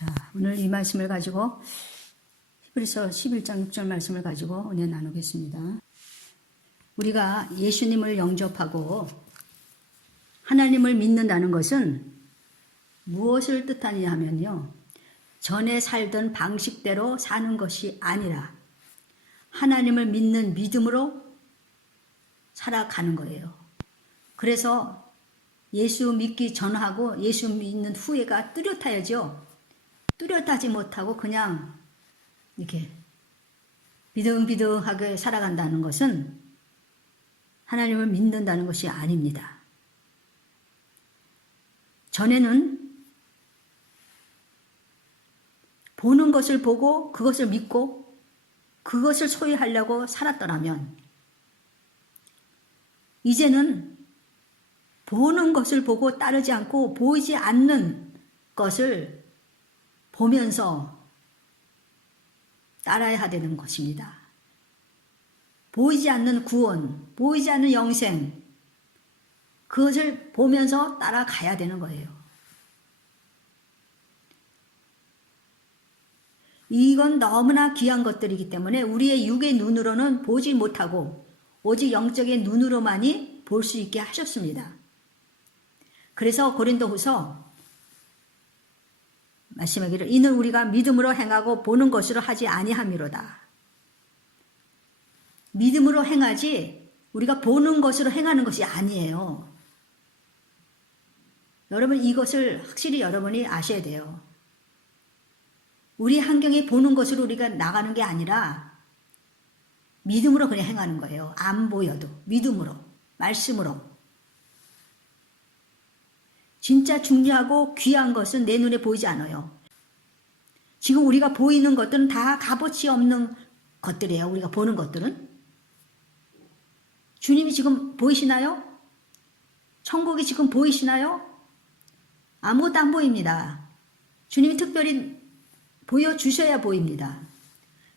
자, 오늘 이 말씀을 가지고 히브리서 11장 6절 말씀을 가지고 은혜 나누겠습니다. 우리가 예수님을 영접하고 하나님을 믿는다는 것은 무엇을 뜻하느냐 하면요, 전에 살던 방식대로 사는 것이 아니라 하나님을 믿는 믿음으로 살아가는 거예요. 그래서 예수 믿기 전하고 예수 믿는 후에가 뚜렷하야죠. 뚜렷하지 못하고 그냥 이렇게 비등비등하게 살아간다는 것은 하나님을 믿는다는 것이 아닙니다. 전에는 보는 것을 보고 그것을 믿고 그것을 소유하려고 살았더라면, 이제는 보는 것을 보고 따르지 않고 보이지 않는 것을 보면서 따라야 되는 것입니다. 보이지 않는 구원, 보이지 않는 영생, 그것을 보면서 따라가야 되는 거예요. 이건 너무나 귀한 것들이기 때문에 우리의 육의 눈으로는 보지 못하고 오직 영적인 눈으로만이 볼 수 있게 하셨습니다. 그래서 고린도후서 말씀하기를 이는 우리가 믿음으로 행하고 보는 것으로 하지 아니함이로다. 믿음으로 행하지 우리가 보는 것으로 행하는 것이 아니에요. 여러분, 이것을 확실히 여러분이 아셔야 돼요. 우리 환경에 보는 것으로 우리가 나가는 게 아니라 믿음으로 그냥 행하는 거예요. 안 보여도 믿음으로, 말씀으로. 진짜 중요하고 귀한 것은 내 눈에 보이지 않아요. 지금 우리가 보이는 것들은 다 값어치 없는 것들이에요. 우리가 보는 것들은. 주님이 지금 보이시나요? 천국이 지금 보이시나요? 아무것도 안 보입니다. 주님이 특별히 보여주셔야 보입니다.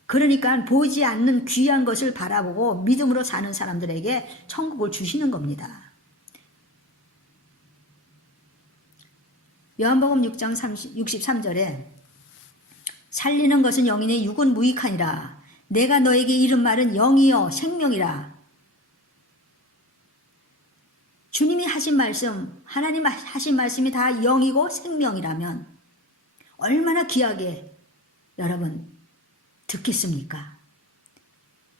그러니까 보이지 않는 귀한 것을 바라보고 믿음으로 사는 사람들에게 천국을 주시는 겁니다. 요한복음 6장 63절에 살리는 것은 영이니 육은 무익하니라. 내가 너에게 이른 말은 영이요 생명이라. 주님이 하신 말씀, 하나님 하신 말씀이 다 영이고 생명이라면 얼마나 귀하게 여러분 듣겠습니까?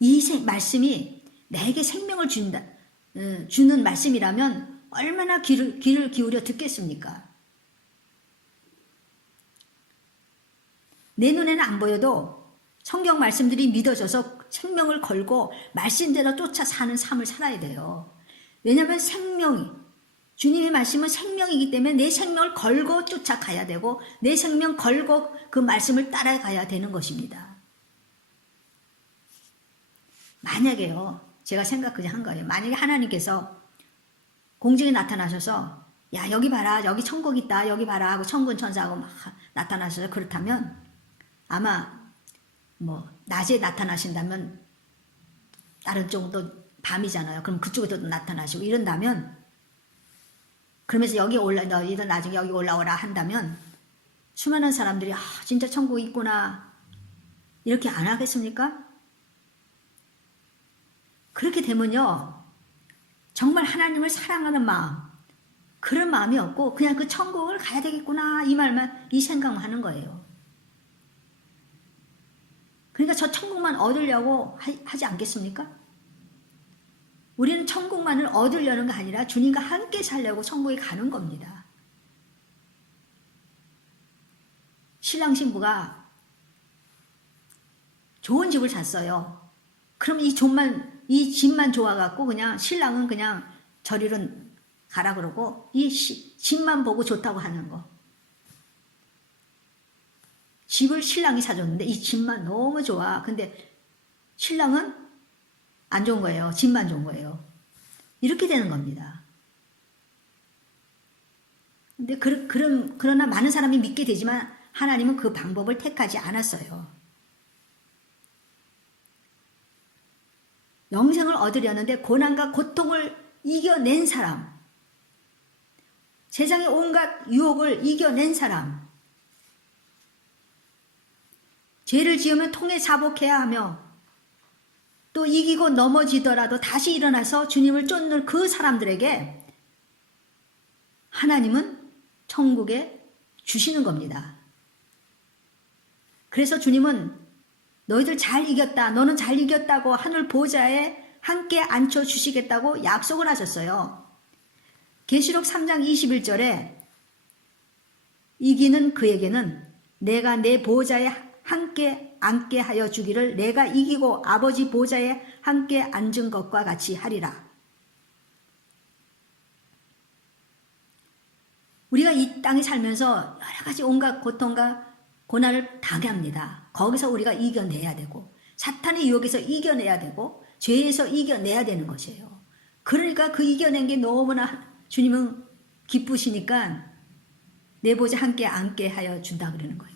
이 말씀이 내게 생명을 주는 말씀이라면 얼마나 귀를 기울여 듣겠습니까? 내 눈에는 안 보여도 성경 말씀들이 믿어져서 생명을 걸고 말씀대로 쫓아 사는 삶을 살아야 돼요. 왜냐하면 주님의 말씀은 생명이기 때문에 내 생명을 걸고 쫓아가야 되고 내 생명 걸고 그 말씀을 따라가야 되는 것입니다. 만약에요, 제가 그냥 한 거예요. 만약에 하나님께서 공중에 나타나셔서 야 여기 봐라, 여기 천국 있다, 여기 봐라 하고 천군 천사하고 막 나타나셔서 그렇다면 아마 낮에 나타나신다면 다른 쪽도 밤이잖아요. 그럼 그쪽에도 나타나시고 이런다면, 그러면서 너희들 나중에 여기 올라오라 한다면 수많은 사람들이 진짜 천국이 있구나 이렇게 안 하겠습니까? 그렇게 되면요, 정말 하나님을 사랑하는 마음, 그런 마음이 없고 그냥 그 천국을 가야 되겠구나 이 생각만 하는 거예요. 그러니까 저 천국만 얻으려고 하지 않겠습니까? 우리는 천국만을 얻으려는 게 아니라 주님과 함께 살려고 천국에 가는 겁니다. 신랑 신부가 좋은 집을 샀어요. 그럼 이 집만 좋아갖고 그냥 신랑은 그냥 저리로 가라 그러고 이 집만 보고 좋다고 하는 거. 집을 신랑이 사줬는데 이 집만 너무 좋아. 근데 신랑은 안 좋은 거예요. 집만 좋은 거예요. 이렇게 되는 겁니다. 근데 그러나 많은 사람이 믿게 되지만 하나님은 그 방법을 택하지 않았어요. 영생을 얻으려는데 고난과 고통을 이겨낸 사람, 세상의 온갖 유혹을 이겨낸 사람, 죄를 지으면 통해 자복해야 하며 또 이기고 넘어지더라도 다시 일어나서 주님을 쫓는 그 사람들에게 하나님은 천국에 주시는 겁니다. 그래서 주님은 너희들 잘 이겼다. 너는 잘 이겼다고 하늘 보좌에 함께 앉혀주시겠다고 약속을 하셨어요. 계시록 3장 21절에 이기는 그에게는 내가 내 보좌에 함께 앉게 하여 주기를 내가 이기고 아버지 보좌에 함께 앉은 것과 같이 하리라. 우리가 이 땅에 살면서 여러 가지 온갖 고통과 고난을 당합니다. 거기서 우리가 이겨내야 되고 사탄의 유혹에서 이겨내야 되고 죄에서 이겨내야 되는 것이에요. 그러니까 그 이겨낸 게 너무나 주님은 기쁘시니까 내 보좌 함께 앉게 하여 준다 그러는 겁니다.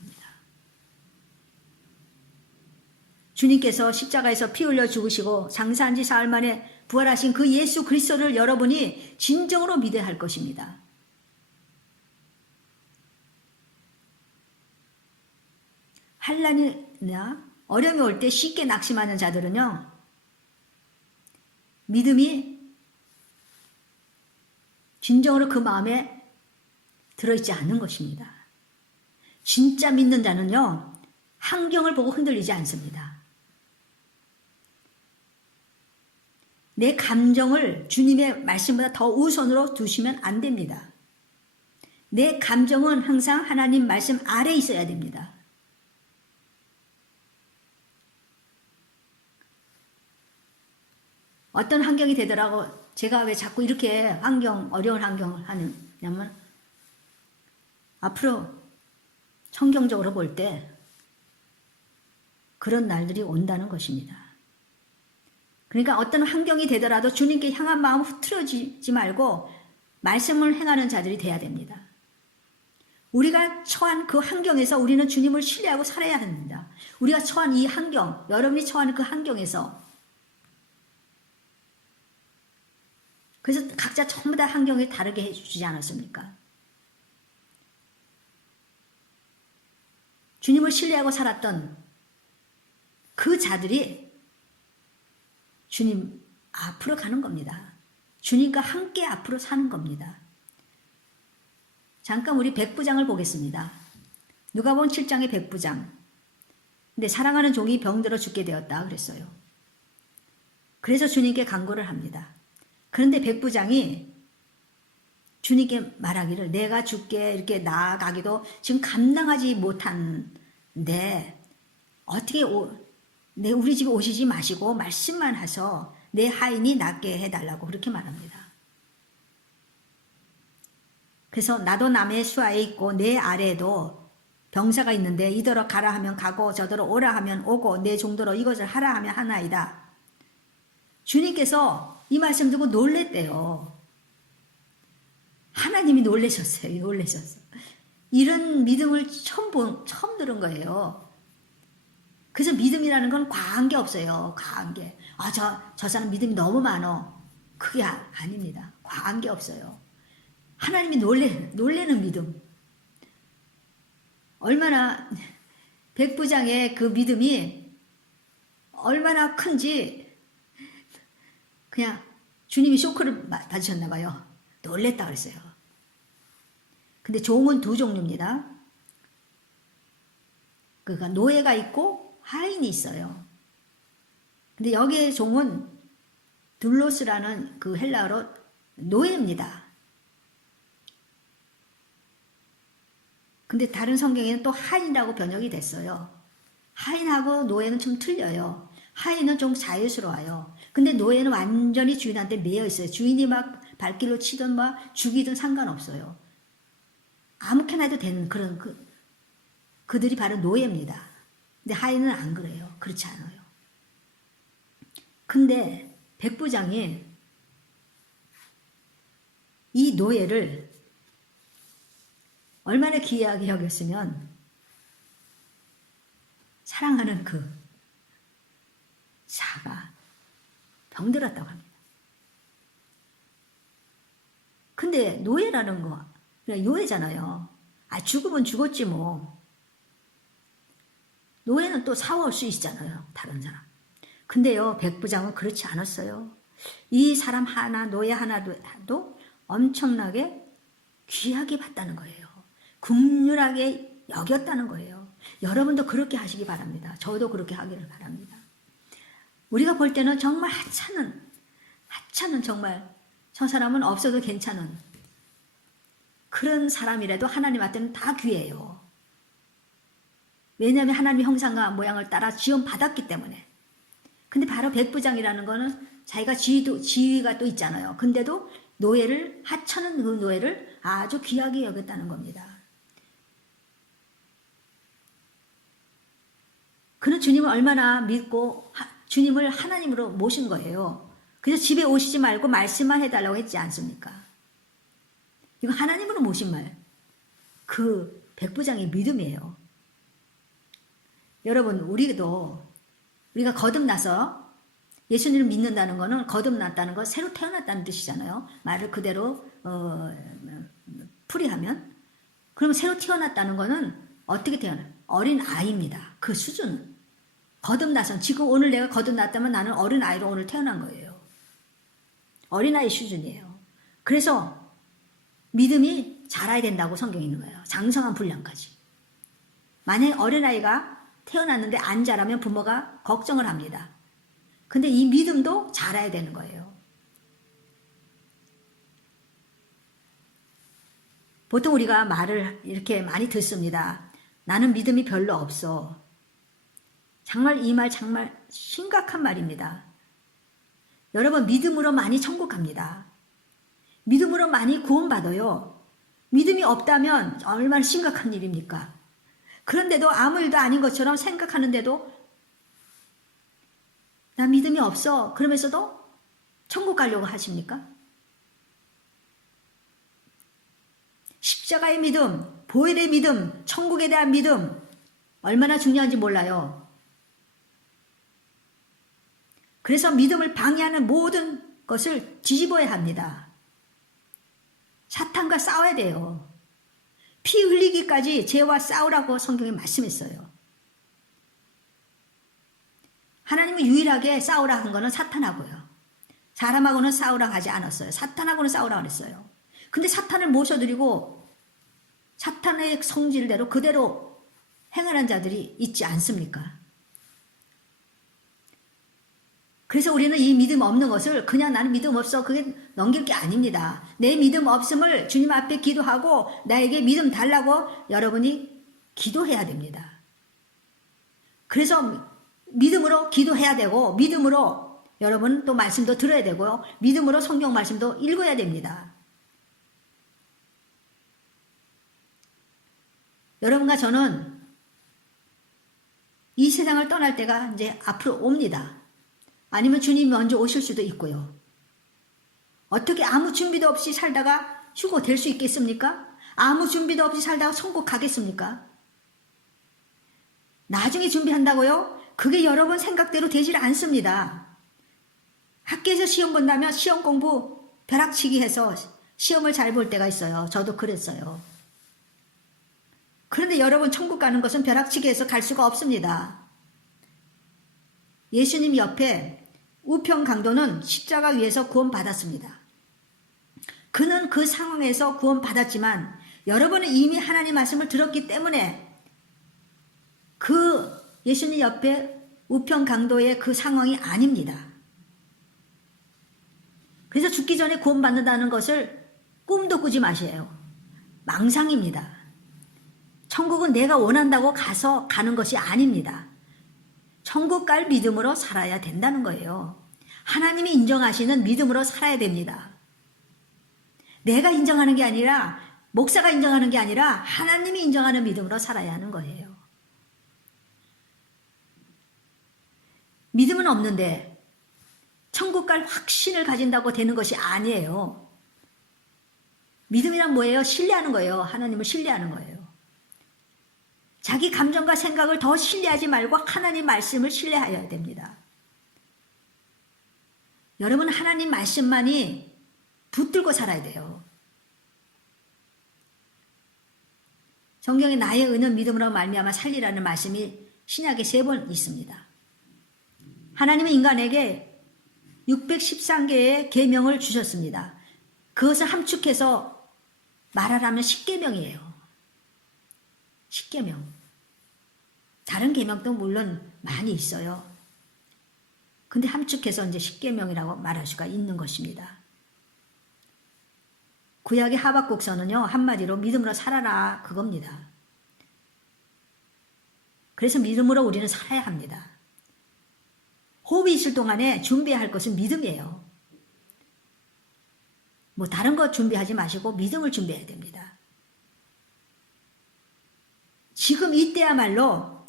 주님께서 십자가에서 피 흘려 죽으시고 장사한 지 사흘 만에 부활하신 그 예수 그리스도를 여러분이 진정으로 믿어야 할 것입니다. 환난이나 어려움이 올 때 쉽게 낙심하는 자들은요, 믿음이 진정으로 그 마음에 들어있지 않는 것입니다. 진짜 믿는 자는요, 환경을 보고 흔들리지 않습니다. 내 감정을 주님의 말씀보다 더 우선으로 두시면 안 됩니다. 내 감정은 항상 하나님 말씀 아래에 있어야 됩니다. 어떤 환경이 되더라고 제가 왜 자꾸 이렇게 어려운 환경을 하냐면 앞으로 성경적으로 볼 때 그런 날들이 온다는 것입니다. 그러니까 어떤 환경이 되더라도 주님께 향한 마음 흐트러지지 말고 말씀을 행하는 자들이 돼야 됩니다. 우리가 처한 그 환경에서 우리는 주님을 신뢰하고 살아야 합니다. 우리가 처한 이 환경, 여러분이 처한 그 환경에서 그래서 각자 전부 다 환경이 다르게 해주지 않았습니까? 주님을 신뢰하고 살았던 그 자들이 주님 앞으로 가는 겁니다. 주님과 함께 앞으로 사는 겁니다. 잠깐 우리 백부장을 보겠습니다. 누가복음 7장의 백부장. 근데 사랑하는 종이 병들어 죽게 되었다 그랬어요. 그래서 주님께 간구를 합니다. 그런데 백부장이 주님께 말하기를 내가 죽게 이렇게 나아가기도 지금 감당하지 못하는데 어떻게 우리 집에 오시지 마시고 말씀만 하셔 내 하인이 낫게 해달라고 그렇게 말합니다. 그래서 나도 남의 수하에 있고 내 아래에도 병사가 있는데 이더러 가라 하면 가고 저더러 오라 하면 오고 내 종도로 이것을 하라 하면 하나이다. 주님께서 이 말씀 듣고 놀랬대요. 하나님이 놀라셨어요. 놀라셨어요. 이런 믿음을 처음 들은 거예요. 그래서 믿음이라는 건 과한 게 없어요. 과한 게. 저 사람 믿음이 너무 많어. 그게 아닙니다. 과한 게 없어요. 하나님이 놀래는 믿음. 얼마나 백부장의 그 믿음이 얼마나 큰지 그냥 주님이 쇼크를 받으셨나 봐요. 놀랬다 그랬어요. 근데 종은 두 종류입니다. 그러니까 노예가 있고 하인이 있어요. 근데 여기에 종은 둘로스라는 그 헬라어로 노예입니다. 근데 다른 성경에는 또 하인이라고 번역이 됐어요. 하인하고 노예는 좀 틀려요. 하인은 좀 자유스러워요. 근데 노예는 완전히 주인한테 매여 있어요. 주인이 막 발길로 치든 막 죽이든 상관없어요. 아무렇게나 해도 되는 그런 그들이 바로 노예입니다. 근데 하인은 안 그래요. 그렇지 않아요. 근데 백부장이 이 노예를 얼마나 귀하게 여겼으면 사랑하는 그 자가 병들었다고 합니다. 근데 노예라는 거 그냥 요예잖아요. 죽으면 죽었지 뭐. 노예는 또 사올 수 있잖아요. 다른 사람. 근데요, 백부장은 그렇지 않았어요. 이 사람 하나, 노예 하나도 엄청나게 귀하게 봤다는 거예요. 긍휼하게 여겼다는 거예요. 여러분도 그렇게 하시기 바랍니다. 저도 그렇게 하기를 바랍니다. 우리가 볼 때는 정말 하찮은 정말 저 사람은 없어도 괜찮은 그런 사람이라도 하나님한테는 다 귀해요. 왜냐하면 하나님의 형상과 모양을 따라 지음받았기 때문에. 근데 바로 백부장이라는 거는 자기가 지위가 또 있잖아요. 근데도 노예를, 하찮은 그 노예를 아주 귀하게 여겼다는 겁니다. 그는 주님을 얼마나 믿고 주님을 하나님으로 모신 거예요. 그래서 집에 오시지 말고 말씀만 해달라고 했지 않습니까? 이거 하나님으로 모신 말. 그 백부장의 믿음이에요. 여러분, 우리가 거듭나서 예수님을 믿는다는 거는 거듭났다는 거, 새로 태어났다는 뜻이잖아요. 말을 그대로 풀이하면. 그럼 새로 태어났다는 거는 어떻게 태어나? 어린 아이입니다. 그 수준은. 거듭나서 지금 오늘 내가 거듭났다면 나는 어린 아이로 오늘 태어난 거예요. 어린아이 수준이에요. 그래서 믿음이 자라야 된다고 성경에 있는 거예요. 장성한 분량까지. 만약에 어린아이가 태어났는데 안 자라면 부모가 걱정을 합니다. 근데 이 믿음도 자라야 되는 거예요. 보통 우리가 말을 이렇게 많이 듣습니다. 나는 믿음이 별로 없어. 정말 이 말 정말 심각한 말입니다. 여러분, 믿음으로 많이 천국 갑니다. 믿음으로 많이 구원받아요. 믿음이 없다면 얼마나 심각한 일입니까? 그런데도 아무 일도 아닌 것처럼 생각하는데도 나 믿음이 없어. 그러면서도 천국 가려고 하십니까? 십자가의 믿음, 보혈의 믿음, 천국에 대한 믿음 얼마나 중요한지 몰라요. 그래서 믿음을 방해하는 모든 것을 뒤집어야 합니다. 사탄과 싸워야 돼요. 피 흘리기까지 죄와 싸우라고 성경에 말씀했어요. 하나님은 유일하게 싸우라 한 거는 사탄하고요. 사람하고는 싸우라 하지 않았어요. 사탄하고는 싸우라 그랬어요. 근데 사탄을 모셔드리고 사탄의 성질대로 그대로 행하는 자들이 있지 않습니까? 그래서 우리는 이 믿음 없는 것을 그냥 나는 믿음 없어 그게 넘길 게 아닙니다. 내 믿음 없음을 주님 앞에 기도하고 나에게 믿음 달라고 여러분이 기도해야 됩니다. 그래서 믿음으로 기도해야 되고 믿음으로 여러분 또 말씀도 들어야 되고요. 믿음으로 성경 말씀도 읽어야 됩니다. 여러분과 저는 이 세상을 떠날 때가 이제 앞으로 옵니다. 아니면 주님이 먼저 오실 수도 있고요. 어떻게 아무 준비도 없이 살다가 휴고 될 수 있겠습니까? 아무 준비도 없이 살다가 천국 가겠습니까? 나중에 준비한다고요? 그게 여러분 생각대로 되질 않습니다. 학교에서 시험 본다면 시험 공부 벼락치기 해서 시험을 잘 볼 때가 있어요. 저도 그랬어요. 그런데 여러분 천국 가는 것은 벼락치기 해서 갈 수가 없습니다. 예수님 옆에 우편 강도는 십자가 위에서 구원받았습니다. 그는 그 상황에서 구원받았지만 여러분은 이미 하나님 말씀을 들었기 때문에 그 예수님 옆에 우편 강도의 그 상황이 아닙니다. 그래서 죽기 전에 구원받는다는 것을 꿈도 꾸지 마세요. 망상입니다. 천국은 내가 원한다고 가는 것이 아닙니다. 천국 갈 믿음으로 살아야 된다는 거예요. 하나님이 인정하시는 믿음으로 살아야 됩니다. 내가 인정하는 게 아니라 목사가 인정하는 게 아니라 하나님이 인정하는 믿음으로 살아야 하는 거예요. 믿음은 없는데 천국 갈 확신을 가진다고 되는 것이 아니에요. 믿음이란 뭐예요? 신뢰하는 거예요. 하나님을 신뢰하는 거예요. 자기 감정과 생각을 더 신뢰하지 말고 하나님 말씀을 신뢰하여야 됩니다. 여러분 하나님 말씀만이 붙들고 살아야 돼요. 성경에 나의 의는 믿음으로 말미암아 살리라는 말씀이 신약에 3번 있습니다. 하나님은 인간에게 613개의 계명을 주셨습니다. 그것을 함축해서 말하라면 10계명이에요. 10계명. 다른 계명도 물론 많이 있어요. 근데 함축해서 이제 10계명이라고 말할 수가 있는 것입니다. 구약의 하박국서는요, 한마디로 믿음으로 살아라 그겁니다. 그래서 믿음으로 우리는 살아야 합니다. 호흡이 있을 동안에 준비해야 할 것은 믿음이에요. 뭐 다른 거 준비하지 마시고 믿음을 준비해야 됩니다. 지금 이때야말로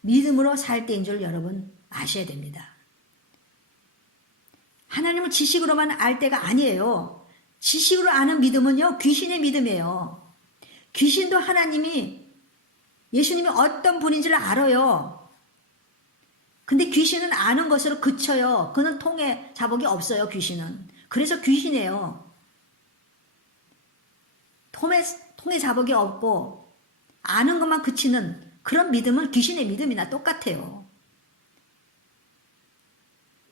믿음으로 살 때인 줄 여러분 아셔야 됩니다. 하나님을 지식으로만 알 때가 아니에요. 지식으로 아는 믿음은요, 귀신의 믿음이에요. 귀신도 예수님이 어떤 분인지를 알아요. 근데 귀신은 아는 것으로 그쳐요. 그는 통해 자복이 없어요, 귀신은. 그래서 귀신이에요. 통해 자복이 없고 아는 것만 그치는 그런 믿음은 귀신의 믿음이나 똑같아요.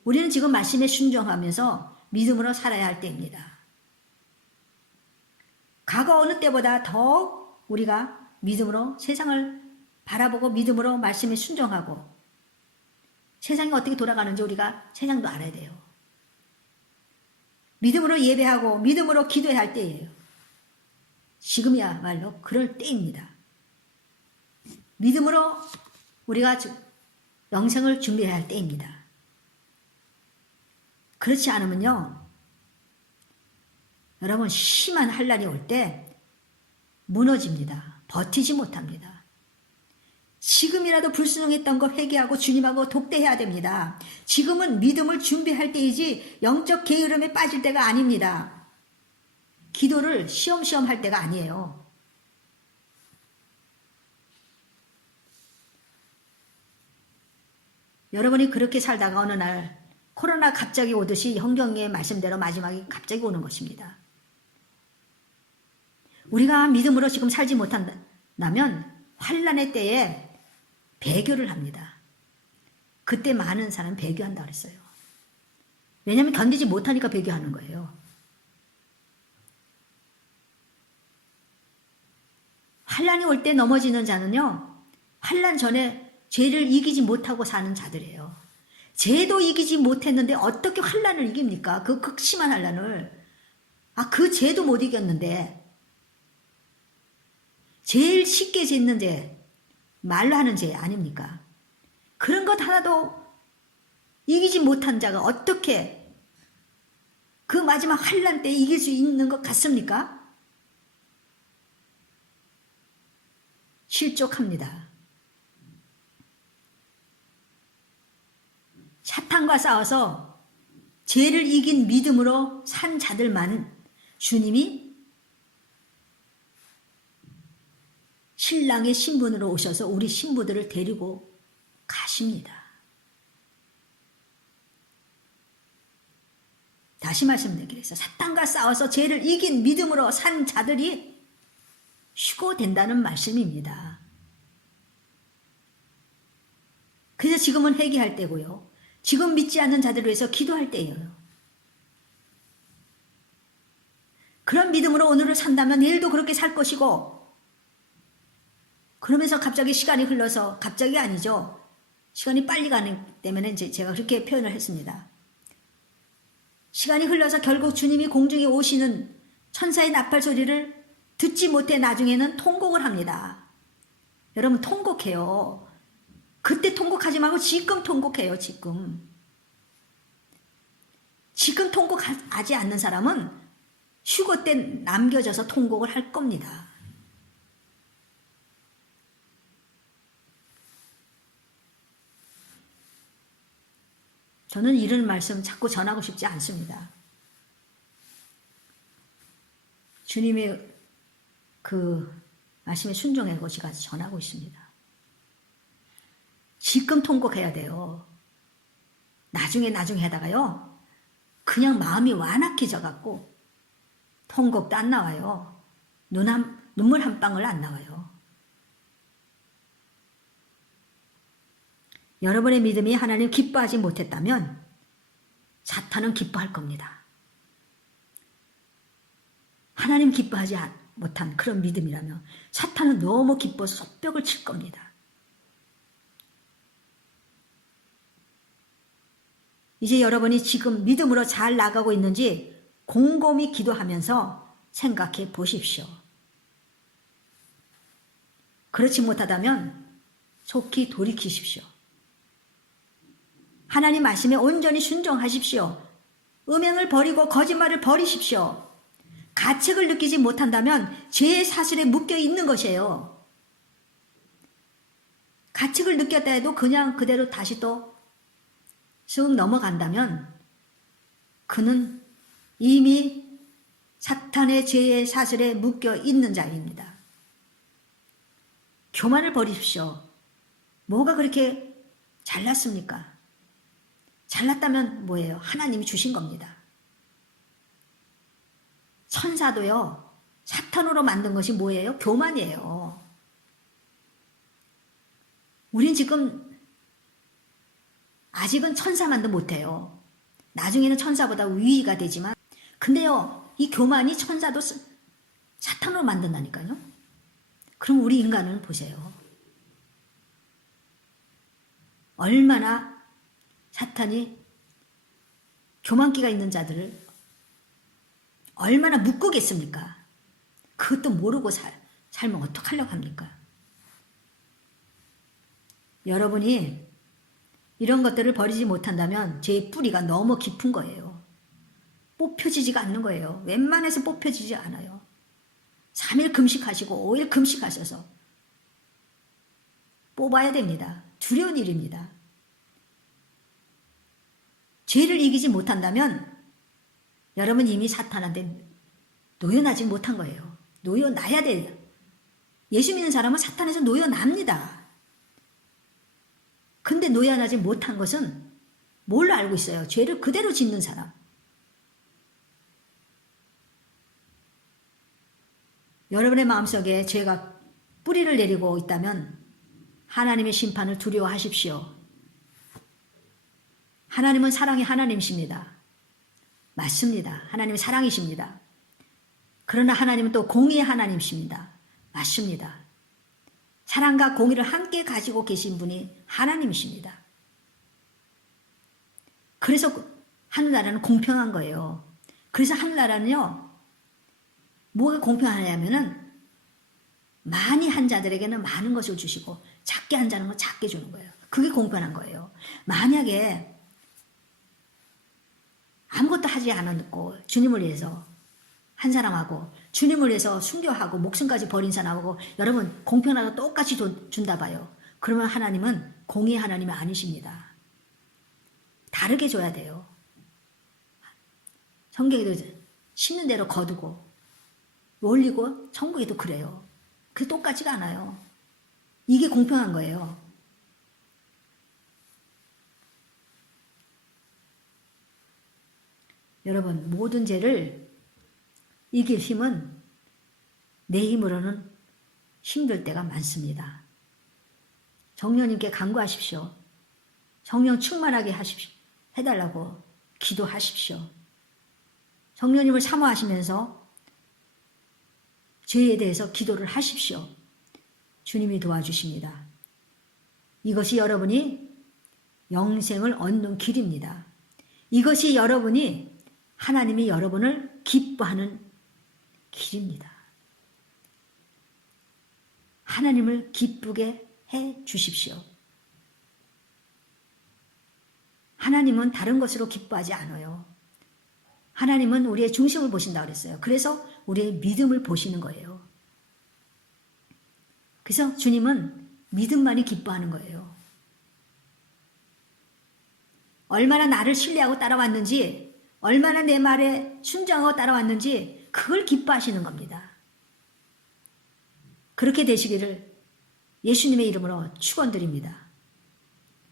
우리는 지금 말씀에 순종하면서 믿음으로 살아야 할 때입니다. 과거 어느 때보다 더 우리가 믿음으로 세상을 바라보고 믿음으로 말씀에 순종하고 세상이 어떻게 돌아가는지 우리가 세상도 알아야 돼요. 믿음으로 예배하고 믿음으로 기도해야 할 때예요. 지금이야말로 그럴 때입니다. 믿음으로 우리가 영생을 준비해야 할 때입니다. 그렇지 않으면요, 여러분 심한 환난이 올 때 무너집니다. 버티지 못합니다. 지금이라도 불순종했던 거 회개하고 주님하고 독대해야 됩니다. 지금은 믿음을 준비할 때이지 영적 게으름에 빠질 때가 아닙니다. 기도를 시험시험 할 때가 아니에요. 여러분이 그렇게 살다가 어느 날 코로나 갑자기 오듯이 성경의 말씀대로 마지막에 갑자기 오는 것입니다. 우리가 믿음으로 지금 살지 못한다면 환난의 때에 배교를 합니다. 그때 많은 사람 배교한다고 그랬어요. 왜냐하면 견디지 못하니까 배교하는 거예요. 환난이 올 때 넘어지는 자는요, 환난 전에 죄를 이기지 못하고 사는 자들이에요. 죄도 이기지 못했는데 어떻게 환난을 이깁니까? 그 극심한 환난을. 그 죄도 못 이겼는데 제일 쉽게 짓는 죄, 말로 하는 죄 아닙니까? 그런 것 하나도 이기지 못한 자가 어떻게 그 마지막 환난 때 이길 수 있는 것 같습니까? 실족합니다. 사탄과 싸워서 죄를 이긴 믿음으로 산 자들만 주님이 신랑의 신분으로 오셔서 우리 신부들을 데리고 가십니다. 다시 말씀드리겠습니다. 사탄과 싸워서 죄를 이긴 믿음으로 산 자들이 휴고된다는 말씀입니다. 그래서 지금은 회개할 때고요. 지금 믿지 않는 자들을 위해서 기도할 때예요. 그런 믿음으로 오늘을 산다면 내일도 그렇게 살 것이고, 그러면서 갑자기 시간이 흘러서, 갑자기 아니죠. 시간이 빨리 가는 때문에 이제 제가 그렇게 표현을 했습니다. 시간이 흘러서 결국 주님이 공중에 오시는 천사의 나팔 소리를 듣지 못해 나중에는 통곡을 합니다. 여러분 통곡해요. 그때 통곡하지 말고 지금 통곡해요. 지금 통곡하지 않는 사람은 휴거 때 남겨져서 통곡을 할 겁니다. 저는 이런 말씀 자꾸 전하고 싶지 않습니다. 주님의 그 말씀에 순종하고 제가 전하고 있습니다. 지금 통곡해야 돼요. 나중에 하다가요, 그냥 마음이 완악해져 갖고 통곡도 안 나와요. 눈물 한 방울 안 나와요. 여러분의 믿음이 하나님 기뻐하지 못했다면 사탄은 기뻐할 겁니다. 하나님 기뻐하지 못한 그런 믿음이라면 사탄은 너무 기뻐서 속벽을 칠 겁니다. 이제 여러분이 지금 믿음으로 잘 나가고 있는지 곰곰이 기도하면서 생각해 보십시오. 그렇지 못하다면 속히 돌이키십시오. 하나님 말씀에 온전히 순종하십시오. 음행을 버리고 거짓말을 버리십시오. 가책을 느끼지 못한다면 죄의 사슬에 묶여 있는 것이에요. 가책을 느꼈다 해도 그냥 그대로 다시 또 쓱 넘어간다면 그는 이미 사탄의 죄의 사슬에 묶여 있는 자입니다. 교만을 버리십시오. 뭐가 그렇게 잘났습니까? 잘났다면 뭐예요? 하나님이 주신 겁니다. 천사도요, 사탄으로 만든 것이 뭐예요? 교만이에요. 우린 지금 아직은 천사만도 못해요. 나중에는 천사보다 위가 되지만, 근데요, 이 교만이 천사도 사탄으로 만든다니까요. 그럼 우리 인간을 보세요. 얼마나 사탄이 교만기가 있는 자들을 얼마나 묶겠습니까? 그것도 모르고 살면 어떡하려고 합니까? 여러분이 이런 것들을 버리지 못한다면 죄의 뿌리가 너무 깊은 거예요. 뽑혀지지가 않는 거예요. 웬만해서 뽑혀지지 않아요. 3일 금식하시고 5일 금식하셔서 뽑아야 됩니다. 두려운 일입니다. 죄를 이기지 못한다면 여러분 이미 사탄한테 노여나지 못한 거예요. 노여나야 돼요. 예수 믿는 사람은 사탄에서 노여납니다. 근데 노여나지 못한 것은 뭘 알고 있어요? 죄를 그대로 짓는 사람. 여러분의 마음속에 죄가 뿌리를 내리고 있다면 하나님의 심판을 두려워하십시오. 하나님은 사랑의 하나님이십니다. 맞습니다. 하나님은 사랑이십니다. 그러나 하나님은 또 공의의 하나님이십니다. 맞습니다. 사랑과 공의를 함께 가지고 계신 분이 하나님이십니다. 그래서 하늘나라는 공평한 거예요. 그래서 하늘나라는요, 뭐가 공평하냐면은 많이 한 자들에게는 많은 것을 주시고 작게 한 자는 건 작게 주는 거예요. 그게 공평한 거예요. 만약에 아무것도 하지 않았고 주님을 위해서 한 사람하고 주님을 위해서 순교하고 목숨까지 버린 사람하고 여러분 공평하고 똑같이 준다 봐요. 그러면 하나님은 공의의 하나님이 아니십니다. 다르게 줘야 돼요. 성경에도 심는 대로 거두고 올리고 천국에도 그래요. 그게 똑같지가 않아요. 이게 공평한 거예요. 여러분 모든 죄를 이길 힘은 내 힘으로는 힘들 때가 많습니다. 성령님께 간구하십시오. 성령 충만하게 해달라고 기도하십시오. 성령님을 사모하시면서 죄에 대해서 기도를 하십시오. 주님이 도와주십니다. 이것이 여러분이 영생을 얻는 길입니다. 이것이 여러분이 하나님이 여러분을 기뻐하는 길입니다. 하나님을 기쁘게 해 주십시오. 하나님은 다른 것으로 기뻐하지 않아요. 하나님은 우리의 중심을 보신다고 그랬어요. 그래서 우리의 믿음을 보시는 거예요. 그래서 주님은 믿음만이 기뻐하는 거예요. 얼마나 나를 신뢰하고 따라왔는지, 얼마나 내 말에 순종하고 따라왔는지 그걸 기뻐하시는 겁니다. 그렇게 되시기를 예수님의 이름으로 축원드립니다.